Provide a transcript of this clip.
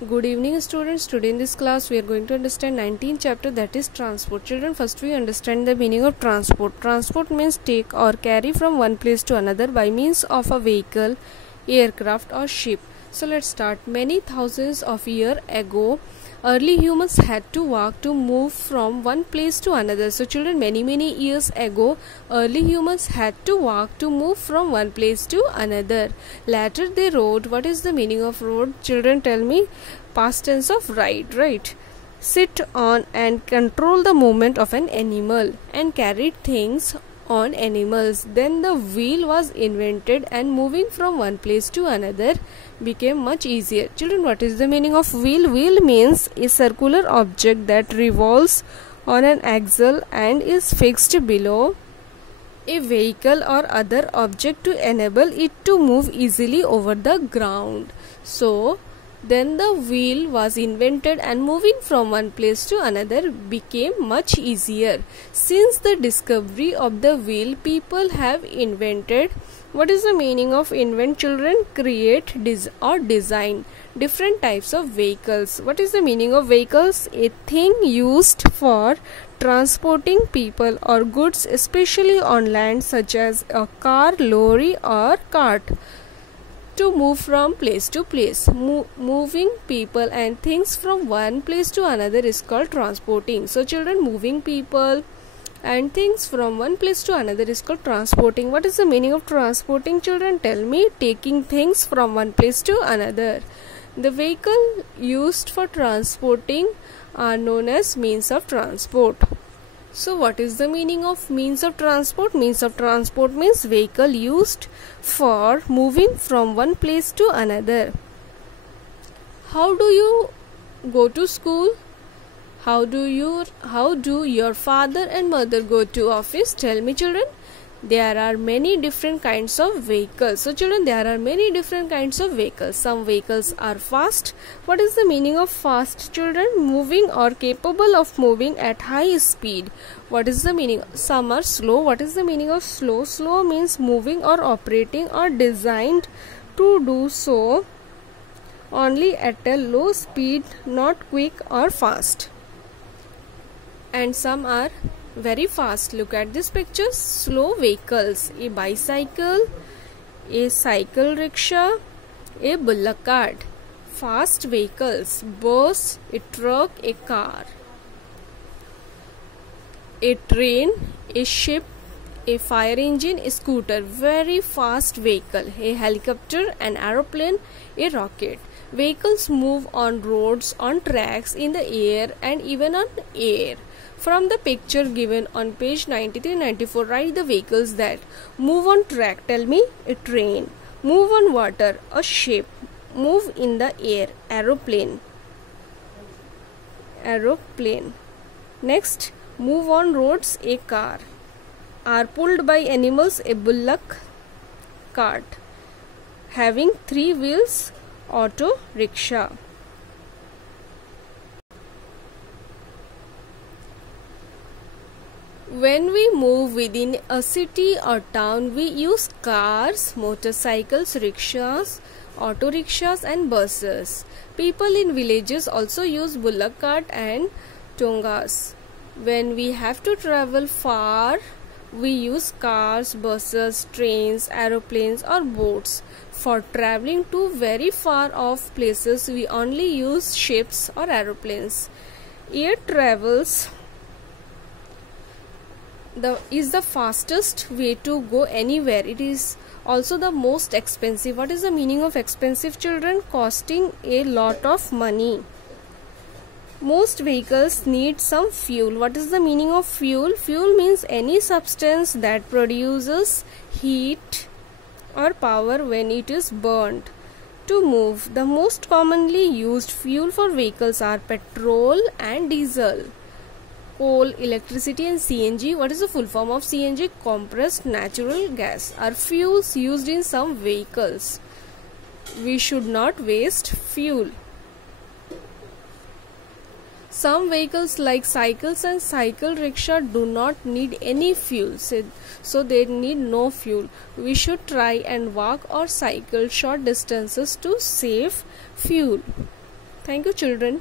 Good evening students. Today in this class we are going to understand 19th chapter, that is transport. Children, first we understand the meaning of transport. Transport means take or carry from one place to another by means of a vehicle, aircraft or ship. So let's start. Many thousands of years ago, early humans had to walk to move from one place to another. So children, many years ago, early humans had to walk to move from one place to another. Later they rode. What is the meaning of rode? Children, tell me. Past tense of ride, right? Sit on and control the movement of an animal and carried things on animals. Then the wheel was invented and moving from one place to another became much easier. Children, what is the meaning of wheel? Wheel means a circular object that revolves on an axle and is fixed below a vehicle or other object to enable it to move easily over the ground. So then the wheel was invented and moving from one place to another became much easier. Since the discovery of the wheel, people have invented. What is the meaning of invent? Children, create or design different types of vehicles. What is the meaning of vehicles? A thing used for transporting people or goods, especially on land, such as a car, lorry or cart. To move from place to place. Moving people and things from one place to another is called transporting. So children, moving people and things from one place to another is called transporting. What is the meaning of transporting? Children, tell me. Taking things from one place to another. The vehicle used for transporting are known as means of transport. So what is the meaning of means of transport? Means of transport means vehicle used for moving from one place to another. How do you go to school? How do your father and mother go to office? Tell me, children. There are many different kinds of vehicles. So children, there are many different kinds of vehicles. Some vehicles are fast. What is the meaning of fast? Children, moving or capable of moving at high speed. What is the meaning? Some are slow. What is the meaning of slow? Slow means moving or operating or designed to do so only at a low speed, not quick or fast. And some are very fast. Look at this picture. Slow vehicles: a bicycle, a cycle rickshaw, a bullock cart. Fast vehicles: bus, a truck, a car, a train, a ship, a fire engine, a scooter. Very fast vehicle: a helicopter, an aeroplane, a rocket. Vehicles move on roads, on tracks, in the air and even on air. From the picture given on page 93-94, write the vehicles that move on track. Tell me. A train. Move on water. A ship. Move in the air. Aeroplane. Next, move on roads. A car. Are pulled by animals. A bullock cart. Having 3 wheels. Auto rickshaw. When we move within a city or town, we use cars, motorcycles, rickshaws, auto rickshaws and buses. People in villages also use bullock cart and tongas. When we have to travel far, we use cars, buses, trains, aeroplanes or boats. For traveling to very far off places, we only use ships or aeroplanes. Air travels is the fastest way to go anywhere. It is also the most expensive. What is the meaning of expensive, children? Costing a lot of money. Most vehicles need some fuel. What is the meaning of fuel? Fuel means any substance that produces heat or power when it is burnt to move. The most commonly used fuel for vehicles are petrol and diesel, coal, electricity and CNG. What is the full form of CNG? Compressed natural gas are fuels used in some vehicles. We should not waste fuel. Some vehicles like cycles and cycle rickshaw do not need any fuel, so they need no fuel. We should try and walk or cycle short distances to save fuel. Thank you, children.